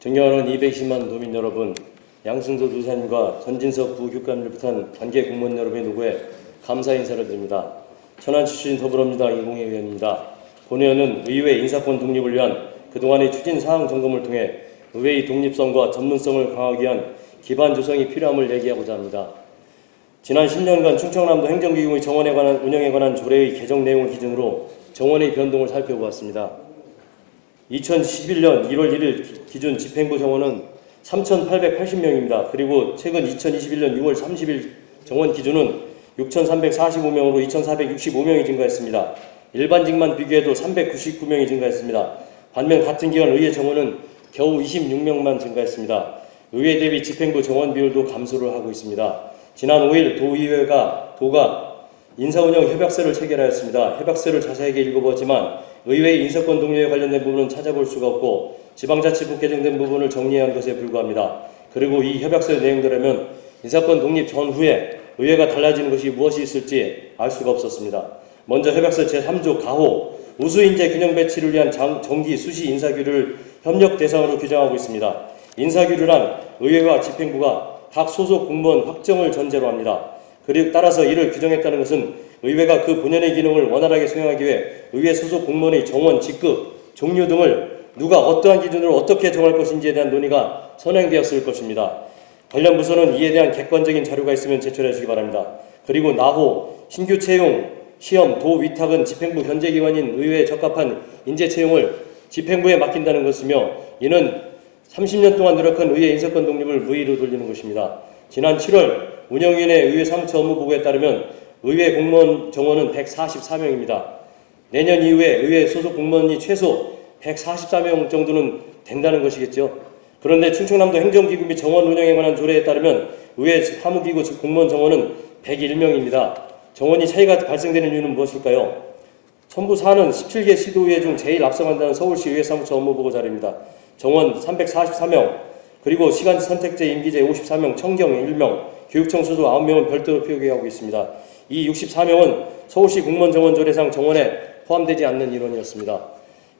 존경하는 220만 도민 여러분, 양승도 도사님과 전진석 부교육감을 비롯한 관계 공무원 여러분의 노고에 감사 인사를 드립니다. 천안 출신 더불어민주당 이공혜 의원입니다. 본 의원은 의회 인사권 독립을 위한 그동안의 추진 사항 점검을 통해 의회의 독립성과 전문성을 강화하기 위한 기반 조성이 필요함을 얘기하고자 합니다. 지난 10년간 충청남도 행정기금의 정원에 관한 운영에 관한 조례의 개정 내용을 기준으로 정원의 변동을 살펴보았습니다. 2011년 1월 1일 기준 집행부 정원은 3,880명입니다. 그리고 최근 2021년 6월 30일 정원 기준은 6,345명으로 2,465명이 증가했습니다. 일반직만 비교해도 399명이 증가했습니다. 반면 같은 기간 의회 정원은 겨우 26명만 증가했습니다. 의회 대비 집행부 정원 비율도 감소를 하고 있습니다. 지난 5일 도가 인사운영 협약서를 체결하였습니다. 협약서를 자세하게 읽어보았지만 의회의 인사권 독립에 관련된 부분은 찾아볼 수가 없고 지방자치법 개정된 부분을 정리한 것에 불과합니다. 그리고 이 협약서의 내용대로면 인사권 독립 전후에 의회가 달라지는 것이 무엇이 있을지 알 수가 없었습니다. 먼저 협약서 제3조 가호 우수인재 균형 배치를 위한 정기 수시 인사규율을 협력 대상으로 규정하고 있습니다. 인사규율란 의회와 집행부가 각 소속 공무원 확정을 전제로 합니다. 그리고 따라서 이를 규정했다는 것은 의회가 그 본연의 기능을 원활하게 수행하기 위해 의회 소속 공무원의 정원, 직급, 종류 등을 누가 어떠한 기준으로 어떻게 정할 것인지에 대한 논의가 선행되었을 것입니다. 관련 부서는 이에 대한 객관적인 자료가 있으면 제출해 주시기 바랍니다. 그리고 나호, 신규 채용, 시험, 도 위탁은 집행부 현재 기관인 의회에 적합한 인재 채용을 집행부에 맡긴다는 것이며 이는 30년 동안 노력한 의회 인사권 독립을 무의로 돌리는 것입니다. 지난 7월 운영위원회 의회 사무처 업무 보고에 따르면 의회 공무원 정원은 144명입니다. 내년 이후에 의회 소속 공무원이 최소 144명 정도는 된다는 것이겠죠. 그런데 충청남도 행정기금이 정원 운영에 관한 조례에 따르면 의회 사무기구 즉 공무원 정원은 101명입니다. 정원이 차이가 발생되는 이유는 무엇일까요? 첨부 4는 17개 시도의회 중 제일 앞서간다는 서울시 의회 사무처 업무보고 자료입니다. 정원 344명, 그리고 시간 선택제 임기제 54명, 청경 1명, 교육청 소속 9명은 별도로 표기하고 있습니다. 이 64명은 서울시 공무원 정원 조례상 정원에 포함되지 않는 인원이었습니다.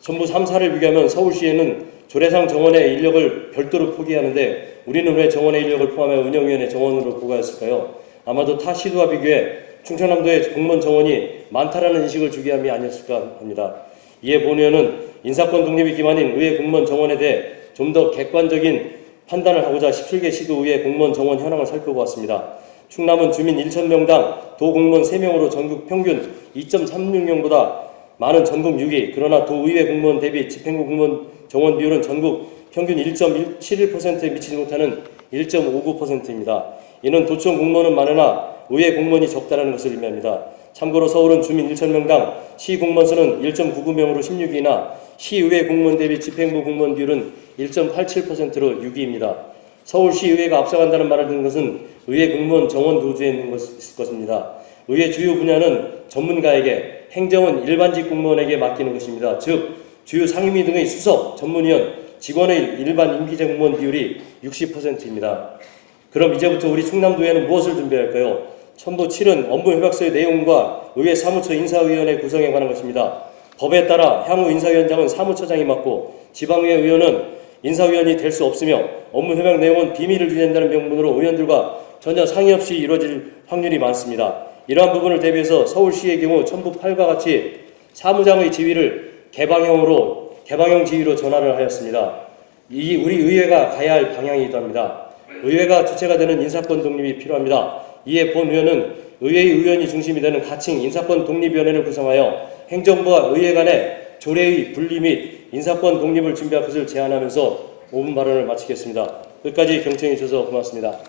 전부 3, 4를 비교하면 서울시에는 조례상 정원의 인력을 별도로 포기하는데 우리는 왜 정원의 인력을 포함해 운영위원회 정원으로 보고했을까요? 아마도 타 시도와 비교해 충청남도의 공무원 정원이 많다라는 인식을 주기 위함이 아니었을까 합니다. 이에 본 의원은 인사권 독립이 기반인 의회 공무원 정원에 대해 좀 더 객관적인 판단을 하고자 17개 시도의회 공무원 정원 현황을 살펴보았습니다. 충남은 주민 1,000명당 도공무원 3명으로 전국 평균 2.36명보다 많은 전국 6위, 그러나 도의회 공무원 대비 집행부 공무원 정원 비율은 전국 평균 1.71%에 미치지 못하는 1.59%입니다. 이는 도청 공무원은 많으나 의회 공무원이 적다라는 것을 의미합니다. 참고로 서울은 주민 1,000명당 시 공무원 수는 1.99명으로 16위이나 시의회 공무원 대비 집행부 공무원 비율은 1.87%로 6위입니다. 서울시의회가 앞서간다는 말을 듣는 것은 의회 공무원 정원 도주에 있는 것입니다. 의회 주요 분야는 전문가에게, 행정은 일반직 공무원에게 맡기는 것입니다. 즉 주요 상임위 등의 수석, 전문위원, 직원의 일반 임기제 공무원 비율이 60%입니다. 그럼 이제부터 우리 충남도에는 무엇을 준비할까요? 첨부 7은 업무협약서의 내용과 의회 사무처 인사위원회 구성에 관한 것입니다. 법에 따라 향후 인사위원장은 사무처장이 맡고 지방의회 의원은 인사위원이 될 수 없으며 업무협약 내용은 비밀을 유지한다는 명분으로 의원들과 전혀 상의 없이 이루어질 확률이 많습니다. 이러한 부분을 대비해서 서울시의 경우 첨부 8과 같이 사무장의 지위를 개방형 지위로 전환을 하였습니다. 이 우리 의회가 가야 할 방향이기도 합니다. 의회가 주체가 되는 인사권 독립이 필요합니다. 이에 본 의원은 의회의 의원이 중심이 되는 가칭 인사권 독립위원회를 구성하여 행정부와 의회 간의 조례의 분리 및 인사권 독립을 준비할 것을 제안하면서 5분 발언을 마치겠습니다. 끝까지 경청해 주셔서 고맙습니다.